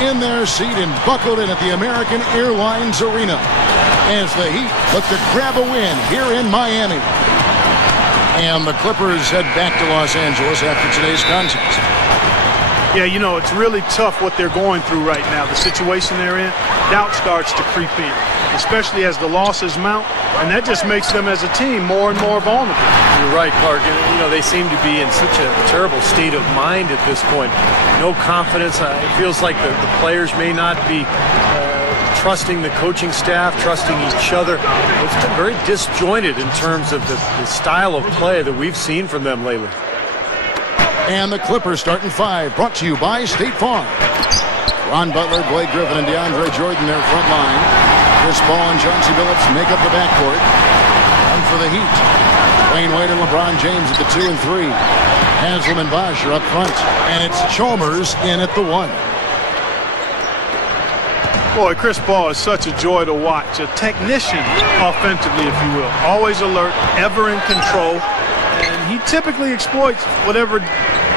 in their seat and buckled in at the American Airlines Arena as the Heat look to grab a win here in Miami. And the Clippers head back to Los Angeles after today's contest. Yeah, you know, it's really tough what they're going through right now. The situation they're in, doubt starts to creep in, especially as the losses mount, and that just makes them as a team more and more vulnerable. You're right, Clark. And, you know, they seem to be in such a terrible state of mind at this point. No confidence. It feels like the players may not be trusting the coaching staff, trusting each other. It's been very disjointed in terms of the style of play that we've seen from them lately. And the Clippers starting 5, brought to you by State Farm. Ron Butler, Blake Griffin, and DeAndre Jordan, their front line. Chris Paul and Chauncey Billups make up the backcourt. And for the Heat, Dwayne Wade and LeBron James at the 2 and 3. Haslam and Bosh are up front. And it's Chalmers in at the 1. Boy, Chris Paul is such a joy to watch. A technician offensively, if you will. Always alert, ever in control. And he typically exploits whatever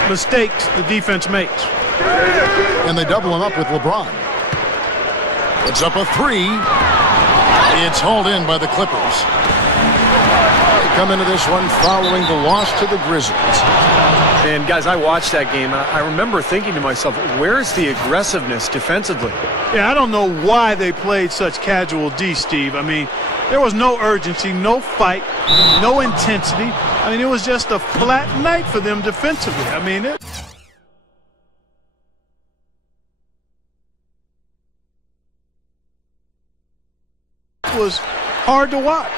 mistakes the defense makes. And they double him up with LeBron. It's up a 3. It's hauled in by the Clippers. They come into this one following the loss to the Grizzlies. And guys, I watched that game. I remember thinking to myself, where's the aggressiveness defensively? Yeah, I don't know why they played such casual D, Steve. I mean, there was no urgency, no fight, no intensity. I mean, it was just a flat night for them defensively. I mean, it was hard to watch.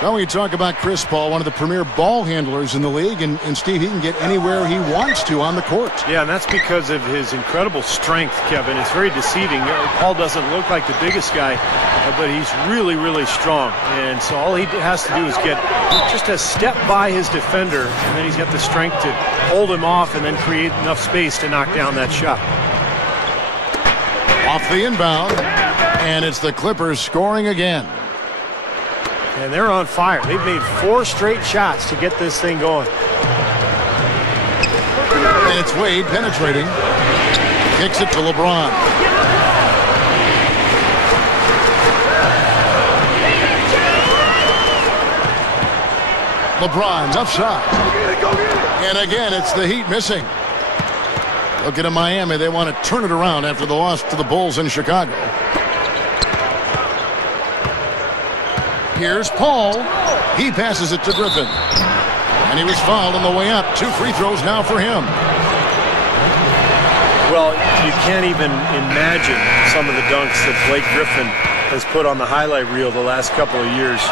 Now we talk about Chris Paul, one of the premier ball handlers in the league, and Steve, he can get anywhere he wants to on the court. Yeah, and that's because of his incredible strength, Kevin. It's very deceiving. Paul doesn't look like the biggest guy, but he's really, really strong. And so all he has to do is get just a step by his defender, and then he's got the strength to hold him off and then create enough space to knock down that shot. Off the inbound, and it's the Clippers scoring again. And they're on fire. They've made 4 straight shots to get this thing going. And it's Wade penetrating. Kicks it to LeBron. LeBron's up shot. And again, it's the Heat missing. Looking at Miami, they want to turn it around after the loss to the Bulls in Chicago. Here's Paul. He passes it to Griffin. And he was fouled on the way up. 2 free throws now for him. Well, you can't even imagine some of the dunks that Blake Griffin has put on the highlight reel the last couple of years.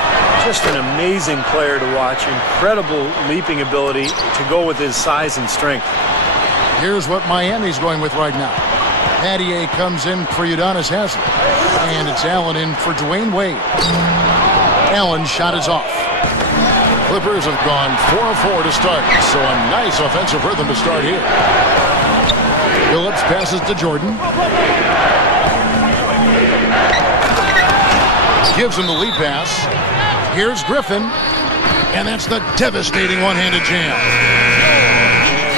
Just an amazing player to watch. Incredible leaping ability to go with his size and strength. Here's what Miami's going with right now. Pattier comes in for Udonis Haslem. And it's Allen in for Dwayne Wade. Allen's shot is off. Clippers have gone 4 of 4 to start, so a nice offensive rhythm to start here. Phillips passes to Jordan. Gives him the lead pass. Here's Griffin, and that's the devastating one-handed jam.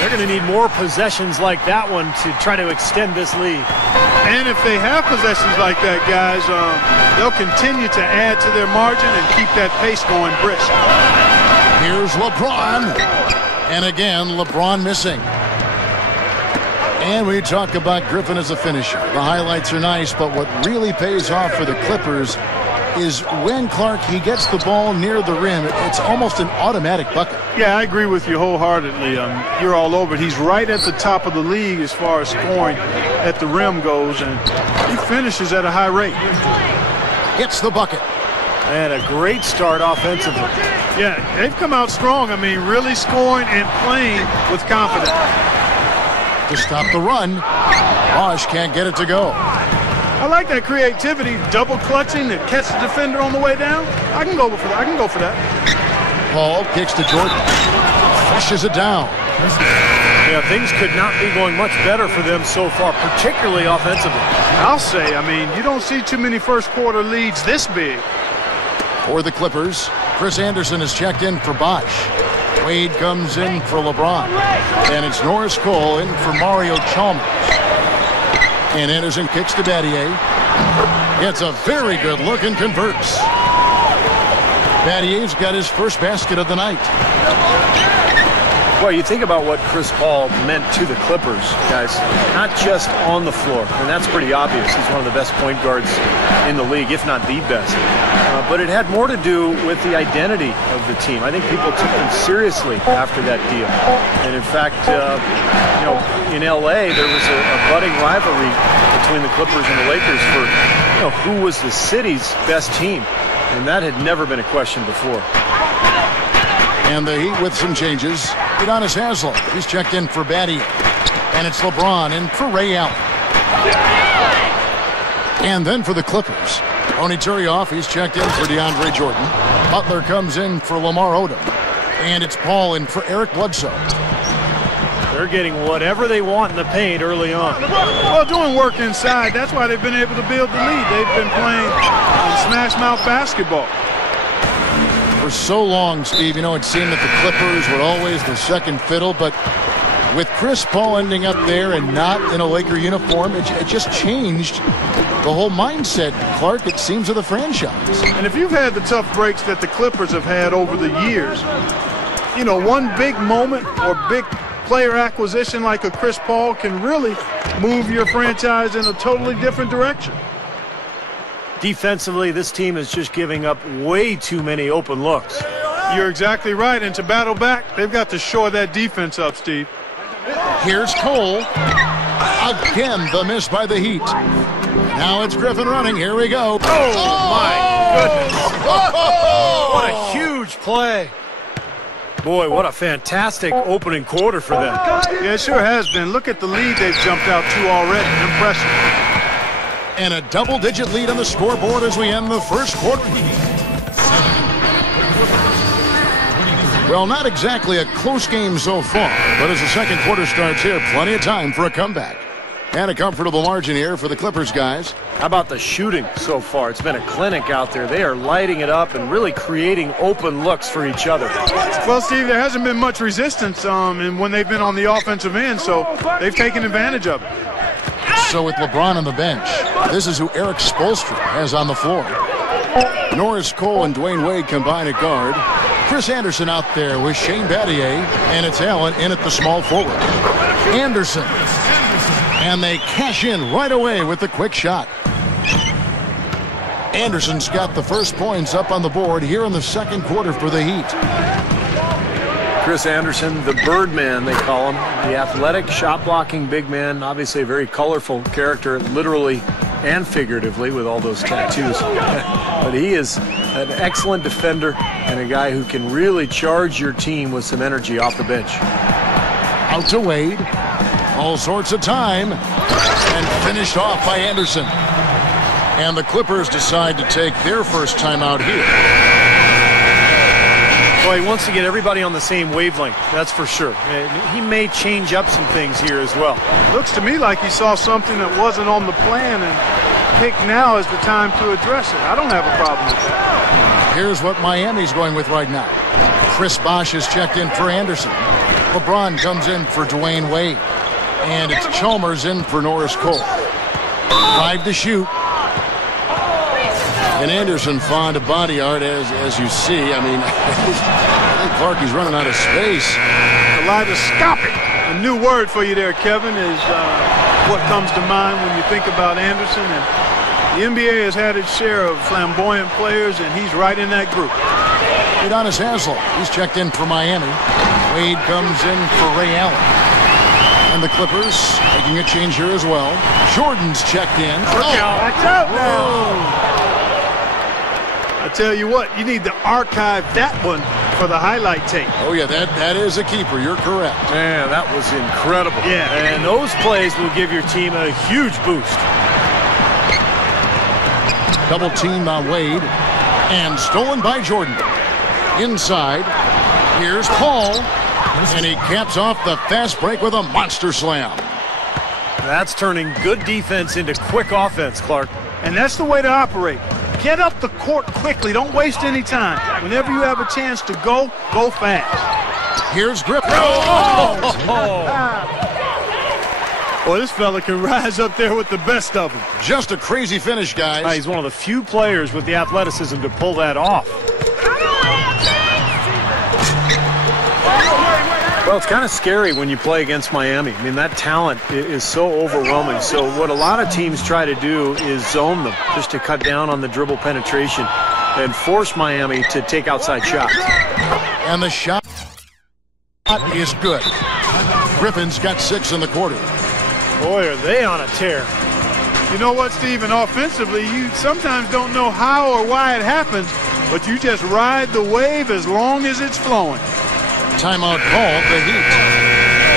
They're going to need more possessions like that one to try to extend this lead. And if they have possessions like that, guys, they'll continue to add to their margin and keep that pace going brisk. Here's LeBron. And again, LeBron missing. And we talk about Griffin as a finisher. The highlights are nice, but what really pays off for the Clippers is when Clark, he gets the ball near the rim, it's almost an automatic bucket. Yeah, I agree with you wholeheartedly. You're all over it. He's right at the top of the league as far as scoring at the rim goes, and he finishes at a high rate. Gets the bucket. And a great start offensively. Yeah, they've come out strong. I mean, really scoring and playing with confidence. To stop the run, Bosh can't get it to go. I like that creativity, double clutching to catch the defender on the way down. I can go for that. Paul kicks to Jordan. Flushes it down. Yeah, things could not be going much better for them so far, particularly offensively. I'll say, I mean, you don't see too many first quarter leads this big. For the Clippers, Chris Anderson is checked in for Bosh. Wade comes in for LeBron. And it's Norris Cole in for Mario Chalmers. And Anderson kicks to Battier. Gets a very good look and converts. Battier's got his first basket of the night. Well, you think about what Chris Paul meant to the Clippers, guys, not just on the floor, and that's pretty obvious. He's one of the best point guards in the league, if not the best. But it had more to do with the identity of the team. I think people took them seriously after that deal. And in fact, in L.A., there was a budding rivalry between the Clippers and the Lakers for, who was the city's best team. And that had never been a question before. And the Heat with some changes. Udonis Haslem, he's checked in for Battier. And it's LeBron in for Ray Allen. And then for the Clippers, Tony Turioff, he's checked in for DeAndre Jordan. Butler comes in for Lamar Odom. And it's Paul in for Eric Bledsoe. They're getting whatever they want in the paint early on. Well, doing work inside, that's why they've been able to build the lead. They've been playing smash-mouth basketball. For so long, Steve, it seemed that the Clippers were always the second fiddle, but with Chris Paul ending up there and not in a Laker uniform, it just changed the whole mindset, Clark, it seems, of the franchise. And if you've had the tough breaks that the Clippers have had over the years, one big moment or big player acquisition like a Chris Paul can really move your franchise in a totally different direction. Defensively, this team is just giving up way too many open looks. You're exactly right, and to battle back, they've got to shore that defense up, Steve. Here's Cole. Again, the miss by the Heat. Now it's Griffin running. Here we go. Oh, my goodness. What a huge play. Boy, what a fantastic opening quarter for them. Yeah, it sure has been. Look at the lead they've jumped out to already. Impressive. And a double-digit lead on the scoreboard as we end the first quarter. Well, not exactly a close game so far, but as the second quarter starts here, plenty of time for a comeback. And a comfortable margin here for the Clippers, guys. How about the shooting so far? It's been a clinic out there. They are lighting it up and really creating open looks for each other. Well, Steve, there hasn't been much resistance when they've been on the offensive end, so they've taken advantage of it. So with LeBron on the bench, this is who Eric Spoelstra has on the floor. Norris Cole and Dwayne Wade combine at guard. Chris Anderson out there with Shane Battier, and it's Allen in at the small forward. Anderson. And they cash in right away with the quick shot. Anderson's got the first points up on the board here in the second quarter for the Heat. Chris Anderson, the Birdman, they call him. The athletic, shot-blocking big man. Obviously a very colorful character, literally and figuratively, with all those tattoos. But he is an excellent defender and a guy who can really charge your team with some energy off the bench. Out to Wade. All sorts of time. And finished off by Anderson. And the Clippers decide to take their first timeout here. Well, he wants to get everybody on the same wavelength, that's for sure. He may change up some things here as well. Looks to me like he saw something that wasn't on the plan and picked now as the time to address it. I don't have a problem with that. Here's what Miami's going with right now. Chris Bosh is checked in for Anderson. LeBron comes in for Dwayne Wade. And it's Chalmers in for Norris Cole. 5 to shoot. And Anderson fond of body art, as you see. I mean, I think Clark is running out of space. Kaleidoscopic. A new word for you there, Kevin, is what comes to mind when you think about Anderson. And the NBA has had its share of flamboyant players, and he's right in that group. Udonis Haslem, he's checked in for Miami. Wade comes in for Ray Allen. And the Clippers making a change here as well. Jordan's checked in. Watch out now. I tell you what, you need to archive that one for the highlight tape. Oh, yeah, that is a keeper. You're correct. Man, that was incredible. Yeah. And those plays will give your team a huge boost. Double team on Wade. And stolen by Jordan. Inside. Here's Paul. And he caps off the fast break with a monster slam. That's turning good defense into quick offense, Clark. And that's the way to operate. Get up the court quickly. Don't waste any time. Whenever you have a chance to go fast. Here's Griffin. Well, this fella can rise up there with the best of them. Just a crazy finish, guys. He's one of the few players with the athleticism to pull that off. Well, it's kind of scary when you play against Miami. I mean, that talent is so overwhelming. So what a lot of teams try to do is zone them just to cut down on the dribble penetration and force Miami to take outside shots. And the shot is good. Griffin's got 6 in the quarter. Boy, are they on a tear. You know what, Steven? Offensively, you sometimes don't know how or why it happens, but you just ride the wave as long as it's flowing. Timeout called, the Heat.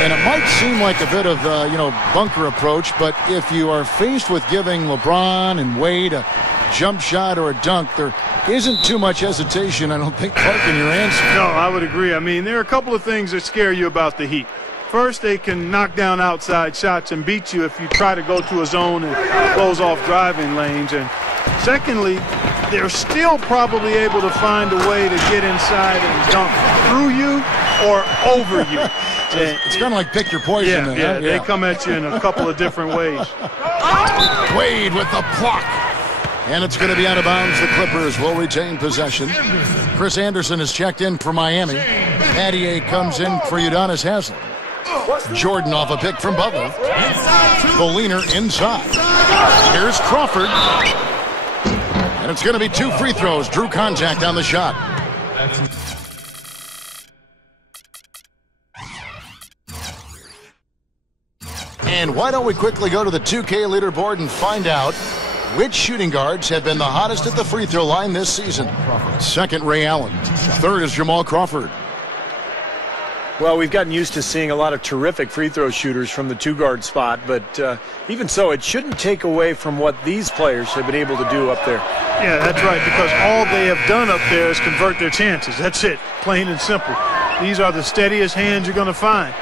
And it might seem like a bit of, bunker approach, but if you are faced with giving LeBron and Wade a jump shot or a dunk, there isn't too much hesitation, I don't think, Clark, in your answer. No, I would agree. I mean, there are a couple of things that scare you about the Heat. First, they can knock down outside shots and beat you if you try to go to a zone and close off driving lanes. And secondly, they're still probably able to find a way to get inside and dunk through you or over you. It's kind of like pick your poison. Yeah, they come at you in a couple of different ways. Wade with the block. And it's going to be out of bounds. The Clippers will retain possession. Chris Anderson is checked in for Miami. Adier comes in for Udonis Haslem. Jordan off a pick from Butler. Boliner inside. Here's Crawford. And it's going to be 2 free throws. Drew contact on the shot. And why don't we quickly go to the 2K leaderboard and find out which shooting guards have been the hottest at the free throw line this season. Second, Ray Allen. Third is Jamal Crawford. Well, we've gotten used to seeing a lot of terrific free throw shooters from the 2-guard spot, but even so, it shouldn't take away from what these players have been able to do up there. Yeah, that's right, because all they have done up there is convert their chances. That's it, plain and simple. These are the steadiest hands you're going to find,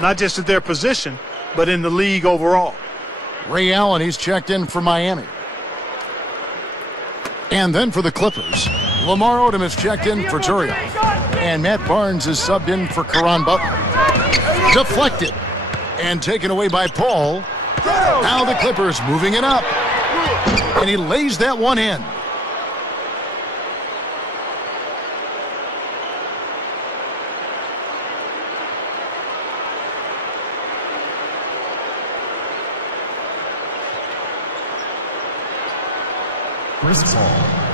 not just at their position, but in the league overall. Ray Allen, he's checked in for Miami. And then for the Clippers, Lamar Odom is checked in for Turiaf. And Matt Barnes is subbed in for Caron Butler. Deflected and taken away by Paul. Now the Clippers moving it up. And he lays that one in. Chris Paul.